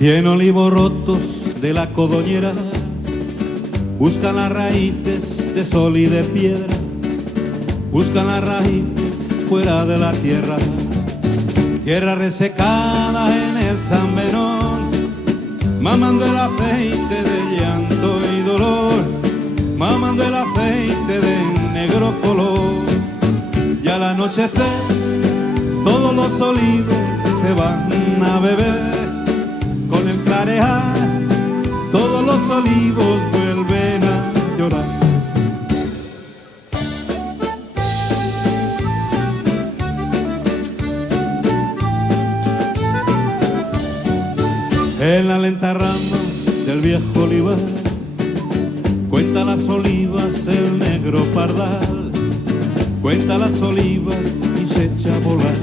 100 olivos rotos de la codonyera buscan las raíces de sol y de piedra, buscan las raíces fuera de la tierra. Tierra resecada en el San Benón, mamando el aceite de llanto y dolor, mamando el aceite de negro color. Y al anochecer todos los olivos se van a beber, con el clarear todos los olivos vuelven a llorar. En la lenta rama del viejo olivar cuenta las olivas el negro pardal, cuenta las olivas y se echa a volar.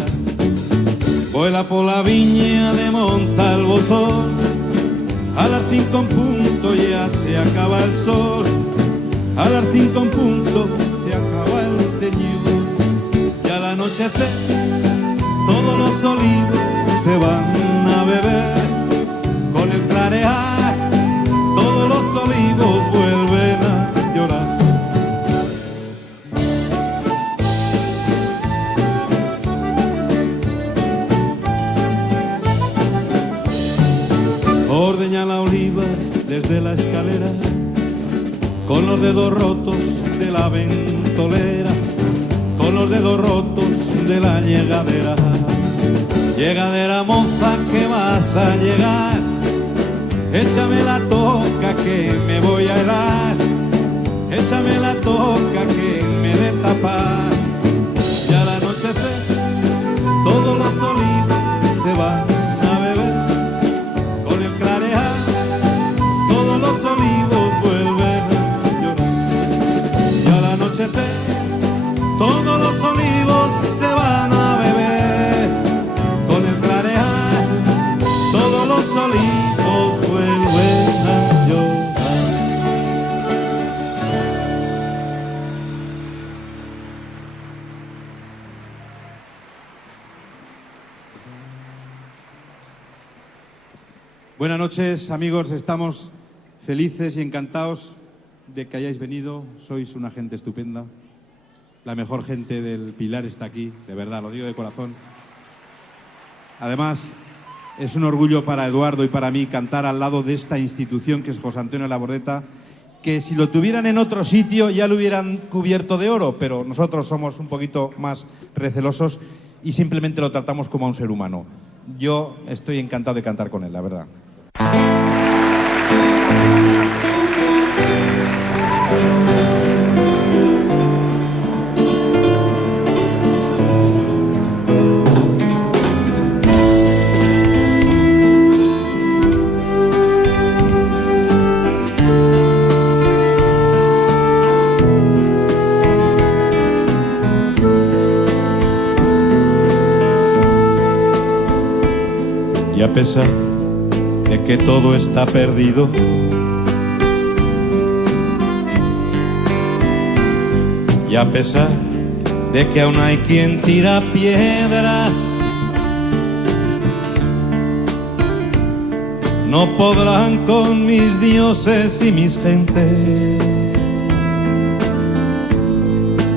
Vuela por la viña de Montalbosón, a las 5 en punto ya se acaba el sol, a las 5 en punto se acaba el teñido. Y al anochecer todos los olivos se van a beber, con el clarear todos los olivos vuelven a llorar. Ordeña la oliva desde la escalera, con los dedos rotos de la ventolera, con los dedos rotos de la llegadera. Llegadera moza que vas a llegar, échame la toca que me voy a helar, échame la toca que me dé tapar. Y al anochecer todos los olivos se van a beber, con el clarear todos los olivos vuelven a llorar. Y al anochecer todos los olivos se van a beber, con el clarear todos los olivos vuelven a llorar. Buenas noches, amigos. Estamos felices y encantados de que hayáis venido. Sois una gente estupenda. La mejor gente del Pilar está aquí, de verdad, lo digo de corazón. Además, es un orgullo para Eduardo y para mí cantar al lado de esta institución que es José Antonio Labordeta, que si lo tuvieran en otro sitio ya lo hubieran cubierto de oro, pero nosotros somos un poquito más recelosos y simplemente lo tratamos como a un ser humano. Yo estoy encantado de cantar con él, la verdad. Y a pesar de que todo está perdido, y a pesar de que aún hay quien tira piedras, no podrán con mis dioses y mis gentes,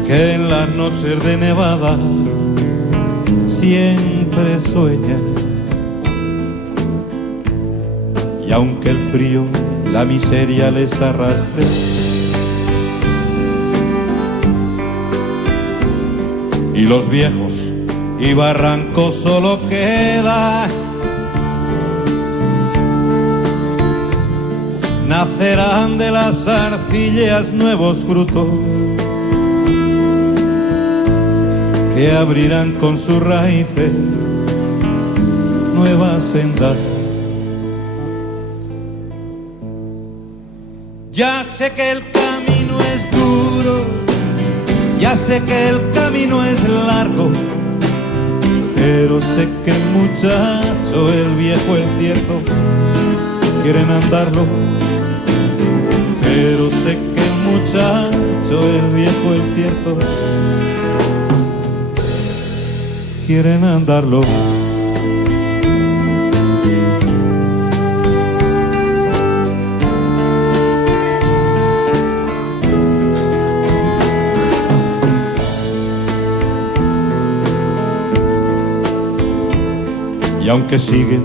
que en las noches de nevada siempre sueñan. Y aunque el frío, la miseria les arrastre, y los viejos y barrancos solo quedan, nacerán de las arcillas nuevos frutos que abrirán con sus raíces nuevas sendas. Ya sé que el camino es duro, ya sé que el camino es largo, pero sé que el muchacho, el viejo, el cierto, quieren andarlo. Pero sé que el muchacho, el viejo, el cierto, quieren andarlo. Y aunque siguen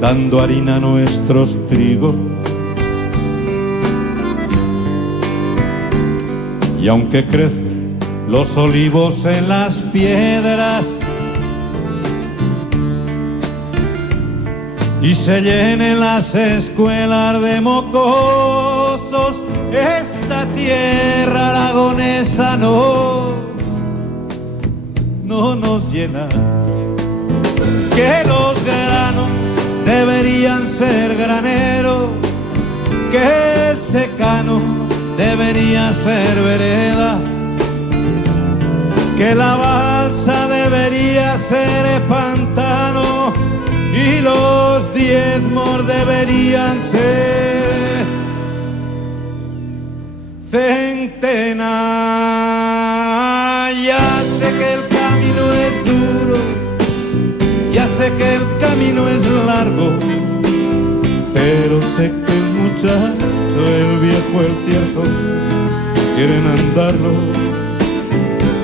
dando harina a nuestros trigos, y aunque crecen los olivos en las piedras y se llenen las escuelas de mocosos, esta tierra aragonesa no nos llena. Que los granos deberían ser graneros, que el secano debería ser vereda, que la balsa debería ser pantano y los diezmos deberían ser centenas. Ya sé que el camino es duro, ya sé que el camino es largo, pero sé que el muchacho, el viejo, el cierto, quieren andarlo.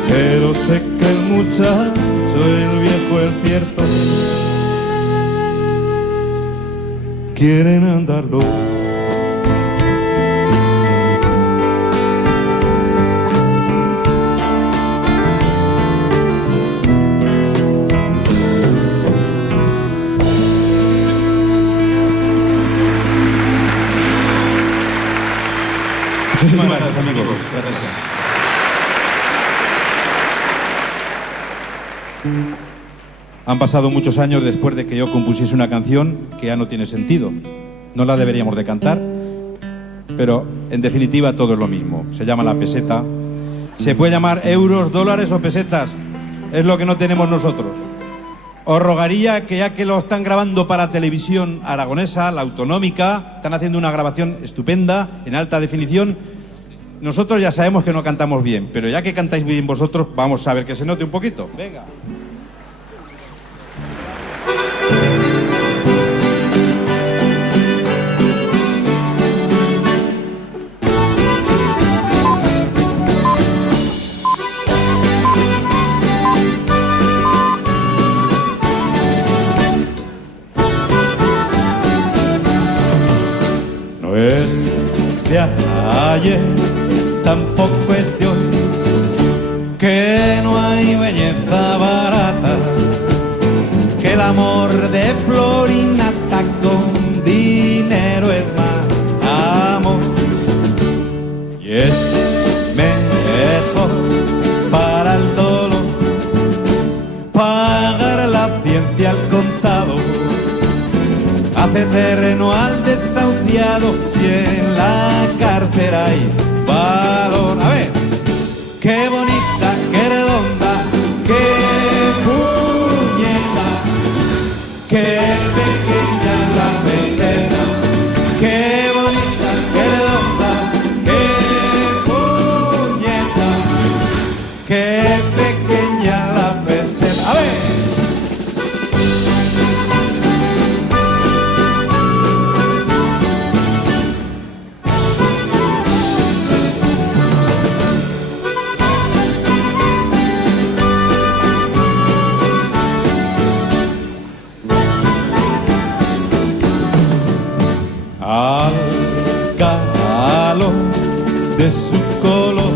Pero sé que el muchacho, el viejo, el cierto, quieren andarlo. Muchísimas gracias, amigos. Gracias. Han pasado muchos años después de que yo compusiese una canción que ya no tiene sentido. No la deberíamos de cantar, pero en definitiva todo es lo mismo. Se llama la peseta. Se puede llamar euros, dólares o pesetas. Es lo que no tenemos nosotros. Os rogaría que, ya que lo están grabando para televisión aragonesa, la autonómica, están haciendo una grabación estupenda, en alta definición. Nosotros ya sabemos que no cantamos bien, pero ya que cantáis bien vosotros, vamos a ver que se note un poquito. Venga. No es de ayer, tampoco es de hoy, que no hay belleza barata, que el amor de Florinata con dinero es más amor. Y es mejor para el dolor pagar la ciencia al contado, hace terreno al desahuciado si en la cartera hay valor. A ver, qué bonita, qué redonda, qué puñeta, qué pequeña la peseta, qué bonita, qué redonda, qué puñeta, qué pequeña la peseta. A ver. Al calor de su color,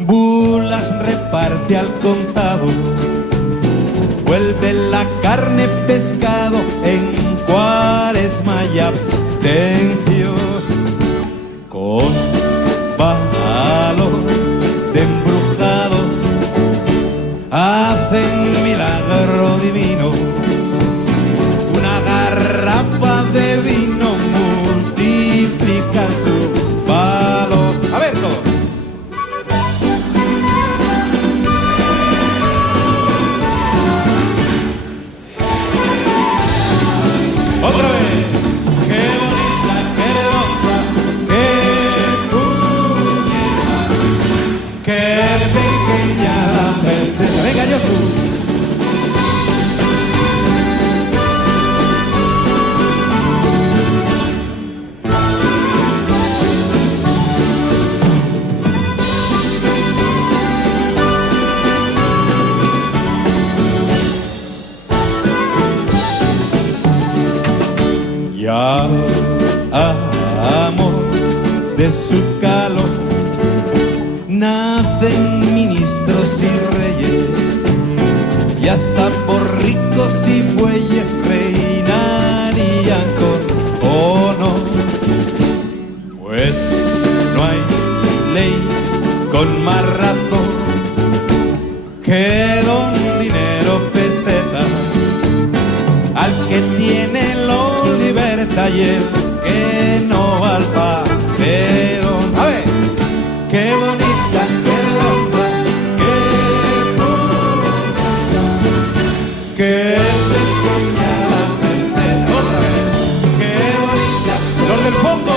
bulas reparte al contado, vuelve la carne pescado en cuaresma y abstención, con valor de embrujado hacen milagro divino, una garrafa de vino multiplica su valor. A ver todo. Otra vez. Qué bonita, qué redonda, qué puñeta, qué pequeña la peseta. Venga, Josu. y al amor de su calor nacen ministros y reyes, y hasta por ricos y bueyes reinarían con honor. Pues no hay ley con más razón que don dinero peseta, al que tiene lo libertad y el que no va al papelón. A ver, qué bonita, qué longa, qué bonita, qué pequeña la peseta. Otra vez, qué bonita, los del fondo.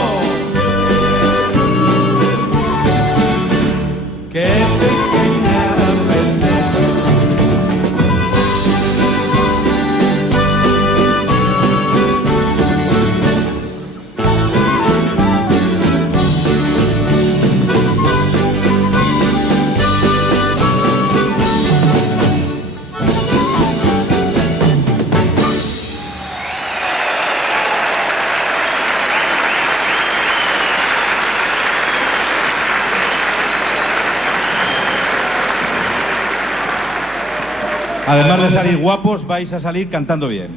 Qué pequeña la peseta. Además de salir guapos, vais a salir cantando bien.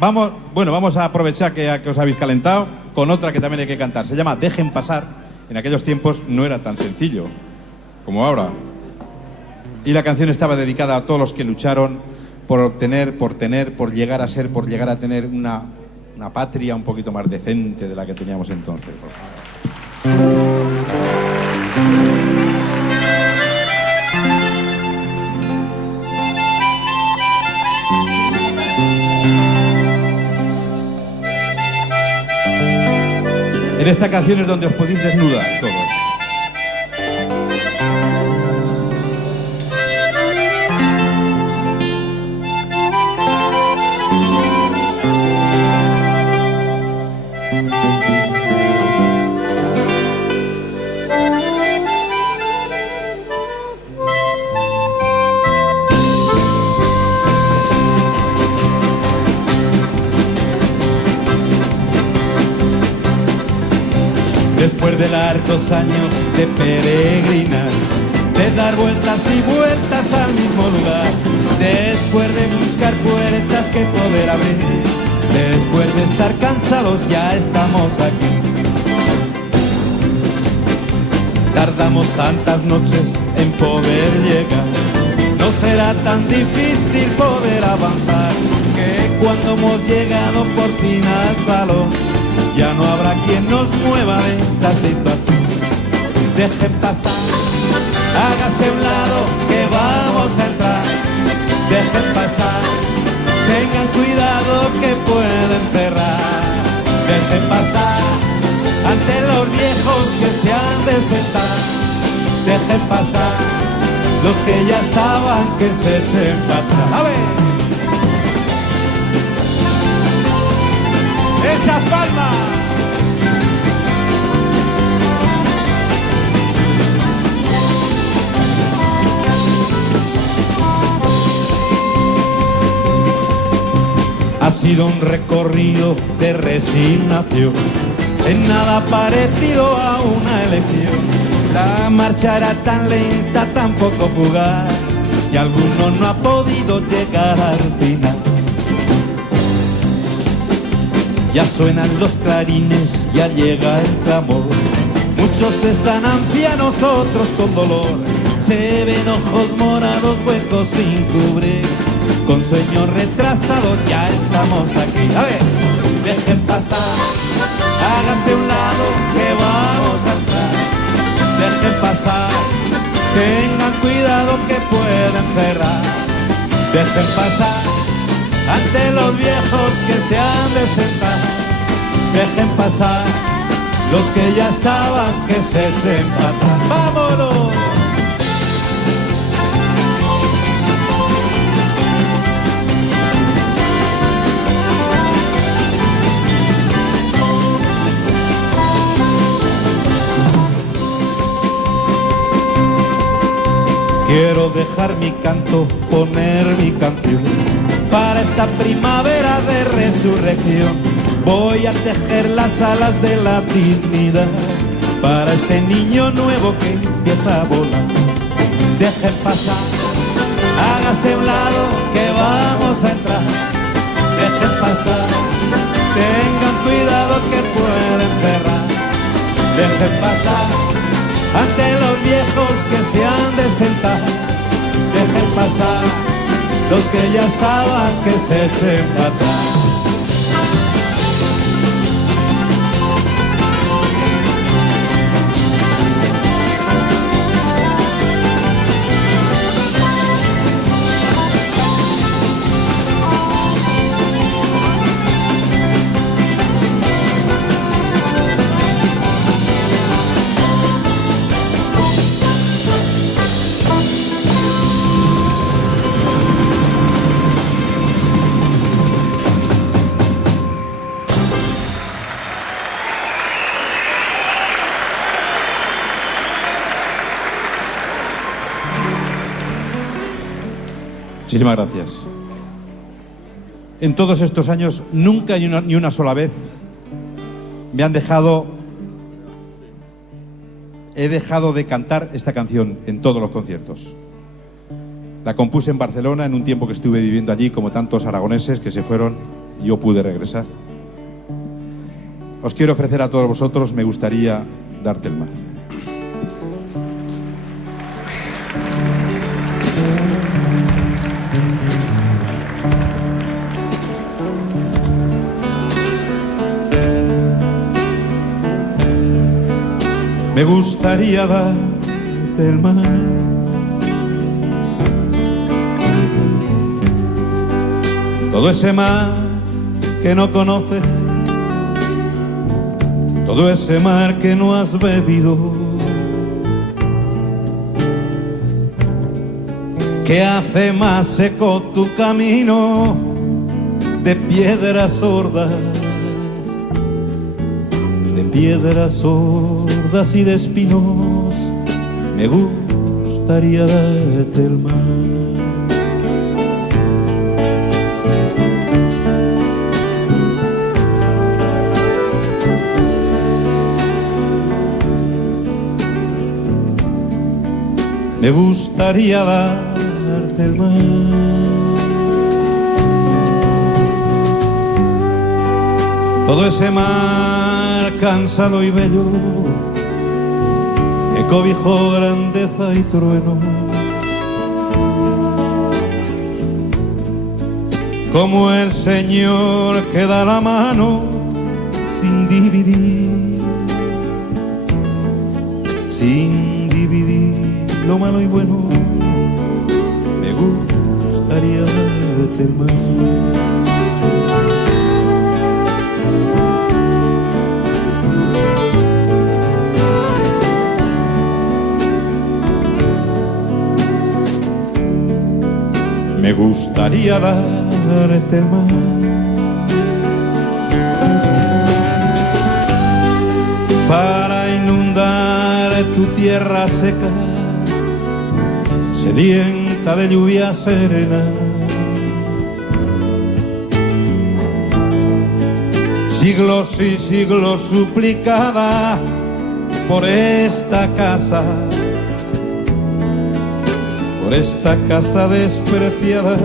Vamos a aprovechar que os habéis calentado con otra que también hay que cantar. Se llama Dejen pasar. En aquellos tiempos no era tan sencillo como ahora. Y la canción estaba dedicada a todos los que lucharon por obtener, por llegar a ser, por llegar a tener una patria un poquito más decente de la que teníamos entonces. Por favor. En esta canción es donde os podéis desnudar todos. Después de largos años de peregrinar, de dar vueltas y vueltas al mismo lugar, después de buscar puertas que poder abrir, después de estar cansados ya estamos aquí. Tardamos tantas noches en poder llegar, no será tan difícil poder avanzar, que cuando hemos llegado por fin al salón, ya no habrá quien nos mueva de esta situación. Dejen pasar, hágase a un lado que vamos a entrar. Dejen pasar, tengan cuidado que pueden cerrar. Dejen pasar ante los viejos que se han de sentar. Dejen pasar los que ya estaban que se echen para atrás. ¡A ver! ¡Esas palmas! Ha sido un recorrido de resignación, en nada parecido a una elección. La marcha era tan lenta, tan poco fugaz, y alguno no ha podido llegar al final. Ya suenan los clarines, ya llega el clamor. Muchos están ancianos, otros con dolor. Se ven ojos morados, huecos sin cubrir. Con sueños retrasados ya estamos aquí. A ver, dejen pasar, hágase a un lado que vamos a entrar. Dejen pasar, tengan cuidado que pueden cerrar. Dejen pasar ante los viejos que se han de sentar. Dejen pasar los que ya estaban que se echen para atrás. ¡Vámonos! Quiero dejar mi canto, poner mi canción para esta primavera de resurrección. Voy a tejer las alas de la dignidad para este niño nuevo que empieza a volar. Dejen pasar, hágase a un lado que vamos a entrar. Dejen pasar, tengan cuidado que pueden cerrar. Dejen pasar ante los viejos que se han de sentar. Dejen pasar los que ya estaban, que se echen para atrás. Muchísimas gracias. En todos estos años, nunca ni una sola vez me han dejado... He dejado de cantar esta canción en todos los conciertos. La compuse en Barcelona en un tiempo que estuve viviendo allí, como tantos aragoneses que se fueron y yo pude regresar. Os quiero ofrecer a todos vosotros Me gustaría darte el mar. Me gustaría darte el mar, todo ese mar que no conoces, todo ese mar que no has bebido, que hace más seco tu camino de piedras sordas, de piedras sordas y de espinos. Me gustaría darte el mar. Me gustaría darte el mar. Todo ese mar cansado y bello que cobijó grandeza y trueno, como el Señor que da la mano sin dividir, sin dividir lo malo y bueno. Me gustaría darte el mar. Me gustaría darte el mar, para inundar tu tierra seca, sedienta de lluvia serena. Siglos y siglos suplicada por esta casa, por esta casa despreciada.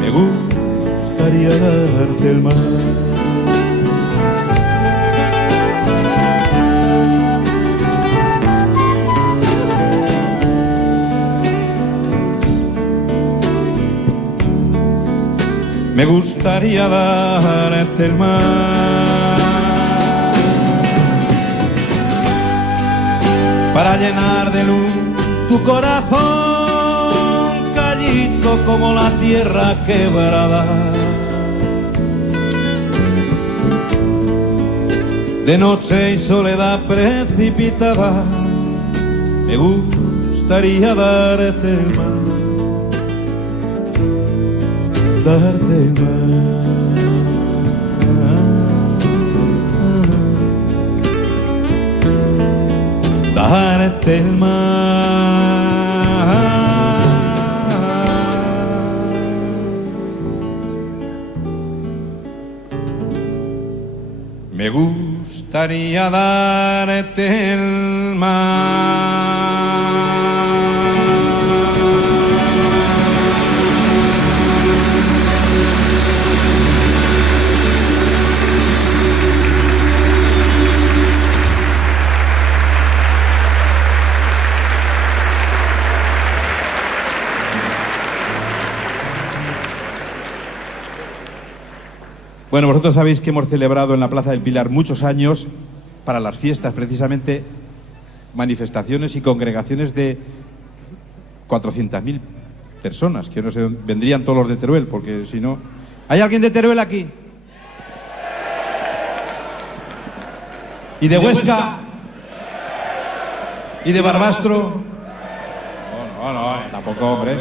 Me gustaría darte el mar. Me gustaría darte el mar, para llenar de luz tu corazón callizo como la tierra quebrada, de noche y soledad precipitada. Me gustaría darte el mar, darte el mar. Darte el mar. Me gustaría darte el mar. Bueno, vosotros sabéis que hemos celebrado en la Plaza del Pilar muchos años, para las fiestas precisamente, manifestaciones y congregaciones de 400.000 personas, que yo no sé, vendrían todos los de Teruel, porque si no... ¿Hay alguien de Teruel aquí? ¿Y de Huesca? ¿Y de Barbastro? No, tampoco, hombre.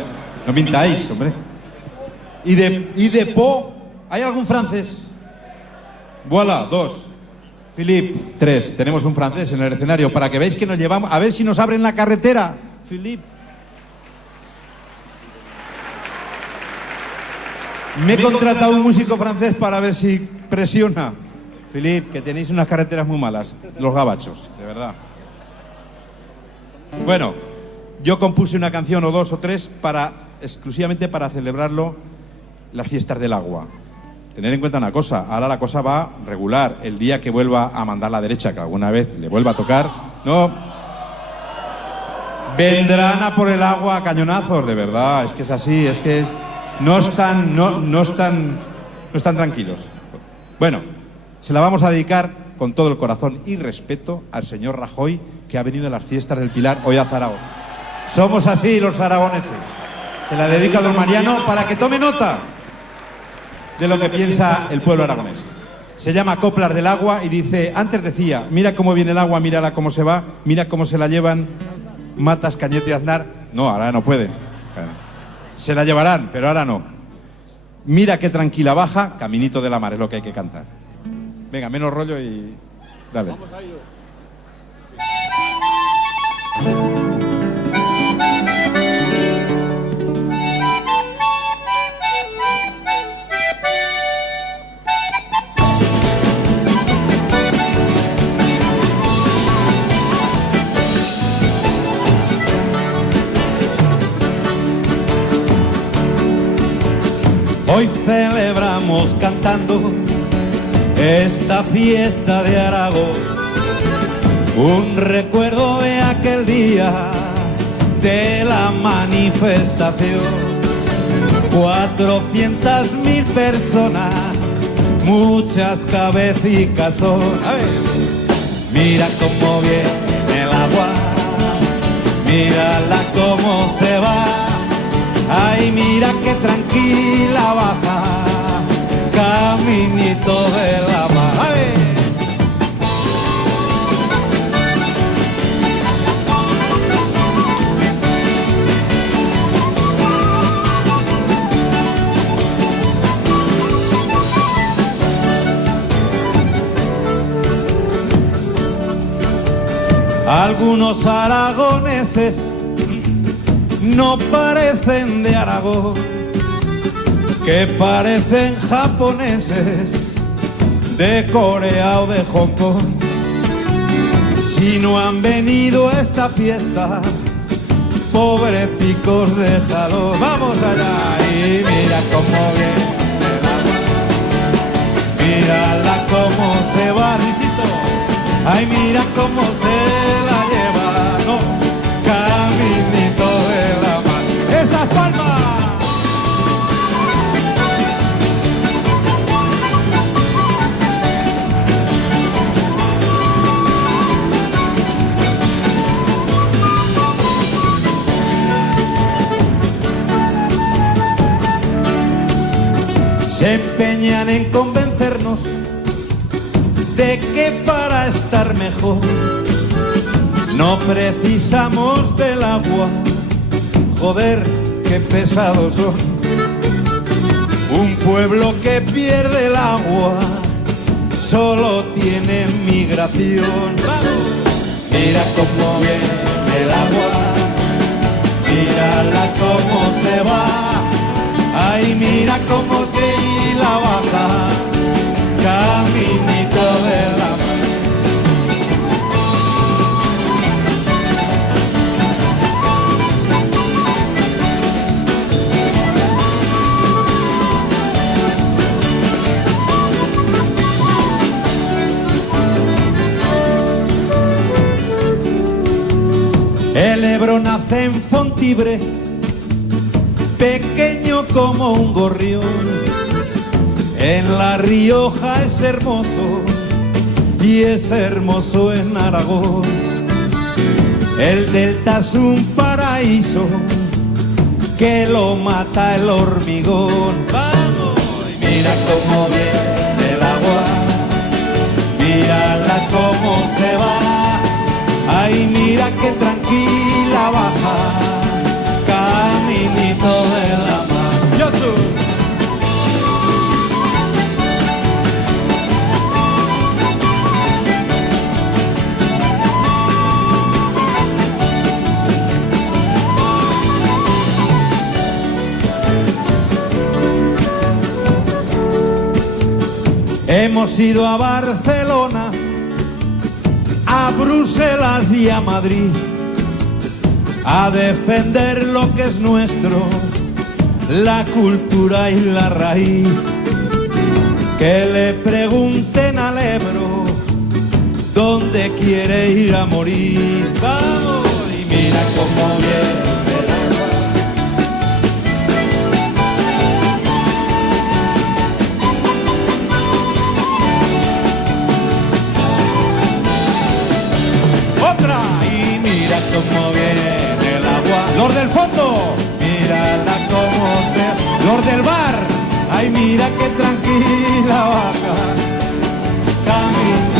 No mintáis, hombre. ¿Y de Po? ¿Hay algún francés? Voilà, 2. Philippe, 3. Tenemos un francés en el escenario para que veáis que nos llevamos. A ver si nos abren la carretera. Philippe. Me he contratado un músico francés para ver si presiona. Philippe, que tenéis unas carreteras muy malas, los gabachos, de verdad. Bueno, yo compuse una canción o 2 o 3 exclusivamente para celebrarlo, las fiestas del agua. Tener en cuenta una cosa, ahora la cosa va regular. El día que vuelva a mandar la derecha, que alguna vez le vuelva a tocar, no, vendrán a por el agua a cañonazos, de verdad, es que es así, es que no están tranquilos. Bueno, se la vamos a dedicar con todo el corazón y respeto al señor Rajoy, que ha venido a las fiestas del Pilar hoy a Zaragoza. Somos así los aragoneses. Se la dedica a don Mariano para que tome nota de lo que piensa el pueblo aragonés. Se llama Coplas del Agua y dice, antes decía, mira cómo viene el agua, mírala cómo se va, mira cómo se la llevan Matas, Cañete y Aznar. No, ahora no pueden. Bueno, se la llevarán, pero ahora no. Mira qué tranquila baja, Caminito de la Mar, es lo que hay que cantar. Venga, menos rollo y... dale. Vamos a ello. Hoy celebramos cantando esta fiesta de Aragón, un recuerdo de aquel día de la manifestación. 400.000 personas, muchas cabecicas son. A ver. Mira cómo viene el agua, mírala cómo se va. Ay, mira qué tranquila baja, Caminito de la Mar. ¡Ay! Algunos aragoneses no parecen de Aragón, que parecen japoneses de Corea o de Hong Kong. Si no han venido a esta fiesta, pobrecicos, déjalo. Vamos allá y mira cómo viene el agua, mírala cómo se va, Luisito. Ay, mira cómo se la lleva, no, Caminito de la Mar. ¡Esas palmas! Se empeñan en convencernos de que para estar mejor no precisamos del agua. Joder, qué pesados son. Un pueblo que pierde el agua solo tiene migración. Mira cómo viene el agua, mírala cómo se va. Ay, mira cómo se la baja, Caminito de Ebro nace en Fontibre, pequeño como un gorrión. En La Rioja es hermoso y es hermoso en Aragón. El delta es un paraíso que lo mata el hormigón. ¡Vamos! Mira cómo viene el agua, mírala cómo se va. Ay, mira qué tranquila baja, caminito de la mar. ¡Yo tú! Hemos ido a Barcelona, a Bruselas y a Madrid a defender lo que es nuestro, la cultura y la raíz. Que le pregunten al Ebro dónde quiere ir a morir. Vamos, y mira cómo viene. Y mira cómo viene el agua. Los del fondo, mírala cómo te... Los del bar, ay mira qué tranquila baja. Camina.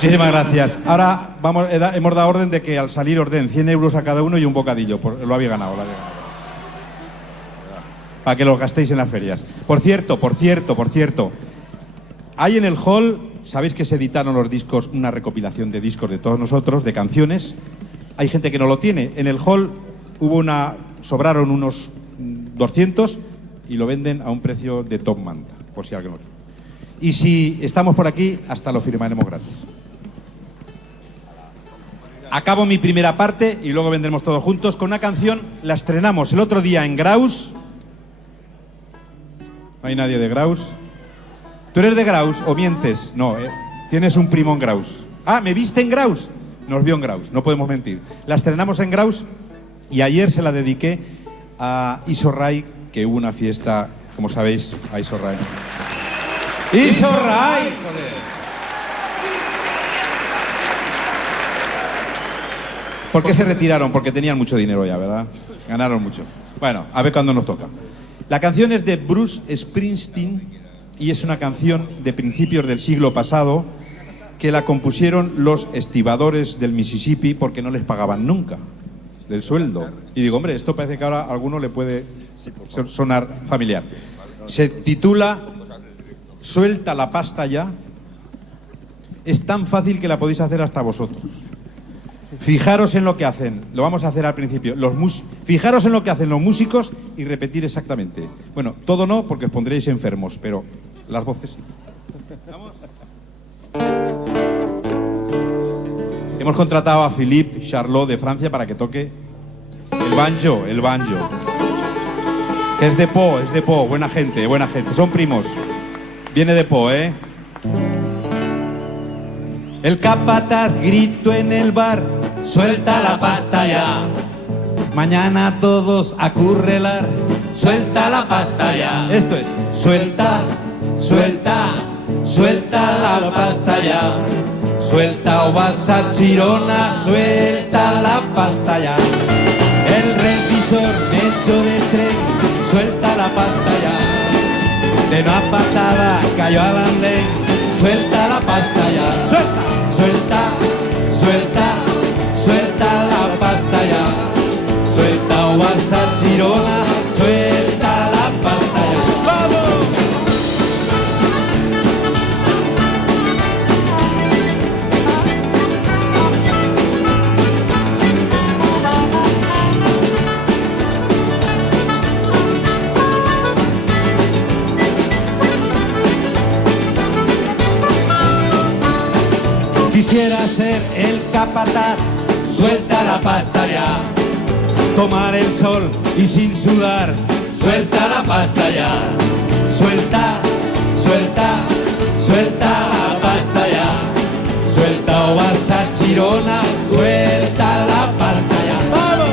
Muchísimas gracias. Ahora hemos dado orden de que al salir orden 100 euros a cada uno y un bocadillo. Lo había ganado, para que los gastéis en las ferias. Por cierto. Hay en el hall, sabéis que se editaron los discos, una recopilación de discos de todos nosotros, de canciones. Hay gente que no lo tiene. En el hall sobraron unos 200 y lo venden a un precio de top manta, por si alguien lo quiere. Y si estamos por aquí, hasta lo firmaremos gratis. Acabo mi primera parte y luego vendremos todos juntos con una canción. La estrenamos el otro día en Graus. ¿No hay nadie de Graus? ¿Tú eres de Graus o mientes? No, tienes un primo en Graus. Ah, ¿me viste en Graus? Nos vio en Graus, no podemos mentir. La estrenamos en Graus y ayer se la dediqué a Isorray, que hubo una fiesta, como sabéis, a Isorray. ¡Isorray! Joder. ¿Por qué se retiraron? Porque tenían mucho dinero ya, ¿verdad? Ganaron mucho. Bueno, a ver cuándo nos toca. La canción es de Bruce Springsteen y es una canción de principios del siglo pasado que la compusieron los estibadores del Mississippi porque no les pagaban nunca del sueldo. Y digo, hombre, esto parece que ahora a alguno le puede sonar familiar. Se titula Suelta la pasta ya. Es tan fácil que la podéis hacer hasta vosotros. Fijaros en lo que hacen, lo vamos a hacer al principio. Fijaros en lo que hacen los músicos y repetir exactamente. Bueno, todo no, porque os pondréis enfermos, pero las voces sí. ¿Vamos? Hemos contratado a Philippe Charlot de Francia para que toque el banjo. Que es de Po, buena gente, son primos. Viene de Po, ¿eh? El capataz gritó en el bar, suelta la pasta ya. Mañana todos a currelar, suelta la pasta ya. Esto es, suelta la pasta ya. Suelta o vas a Girona, suelta la pasta ya. El revisor me echó de tren, suelta la pasta ya. De una patada cayó al andén, suelta la pasta ya. Suelta la pasta ya. Suelta o vas a Girona, suelta la pasta ya. ¡Vamos! Quisiera ser el capataz, Suelta la pasta ya, tomar el sol y sin sudar. suelta la pasta ya, Suelta, suelta, suelta la pasta ya, suelta o vas a Chirona, suelta la pasta ya. ¡vamos!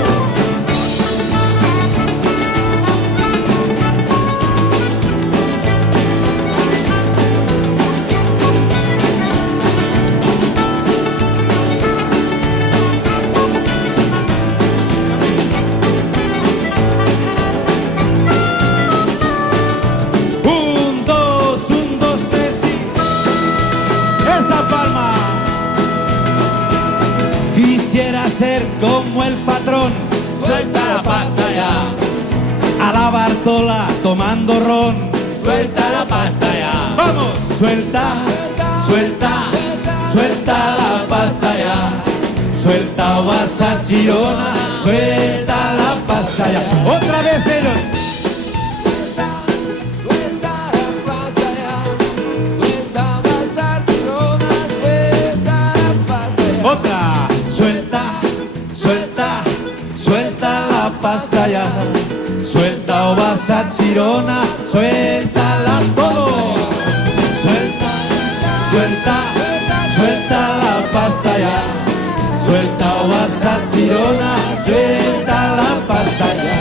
Un, dos, tres y esa palma. Quisiera ser como el patrón, Suelta la pasta ya, a la Bartola tomando ron. suelta la pasta ya, ¡Vamos! Suelta, suelta, suelta la pasta ya. Suelta o vas a Chirona, suelta la pasta ya. Otra vez ellos. suelta la pasta ya, suelta vas a Chirona, suelta la pasta ya. Otra. Suelta, suelta, suelta la pasta ya. Suelta o vas a Chirona, suéltala todo. Suelta, suelta, suelta la pasta ya. Suelta o vas a Chirona, suelta la pasta ya.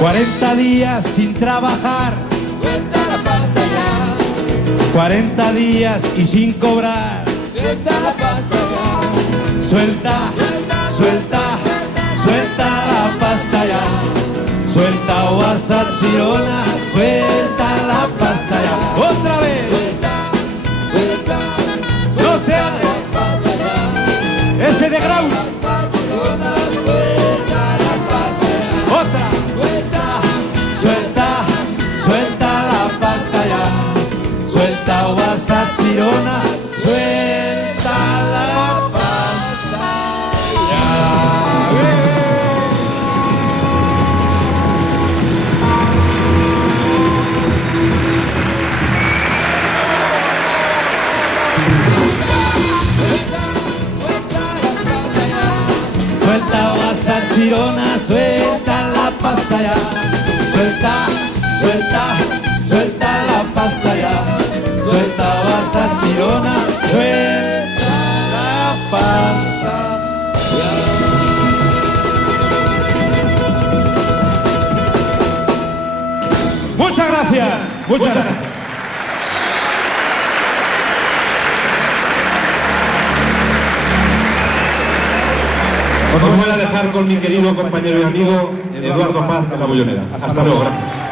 ¡40 días sin trabajar! Suelta la pasta ya, 40 días y sin cobrar. suelta la pasta ya, Suelta, suelta, suelta la pasta ya. Suelta o vas a Chirona, suelta la pasta ya. Otra vez. suelta, No sea la pasta ya, ese de Graus. vas a Chirona, suelta la pasta ya, Otra. suelta, Suelta, suelta la pasta ya. Suelta o vas a Chirona, suelta la pasta ya. Suelta o vas a Chirona, suelta la pasta ya. Suelta, suelta, suelta la pasta ya. Suelta o vas a Chirona, suelta la pasta ya. Muchas gracias. Muchas gracias. Os voy a dejar con mi querido compañero y amigo Eduardo Paz de la Bullonera. Hasta luego, gracias.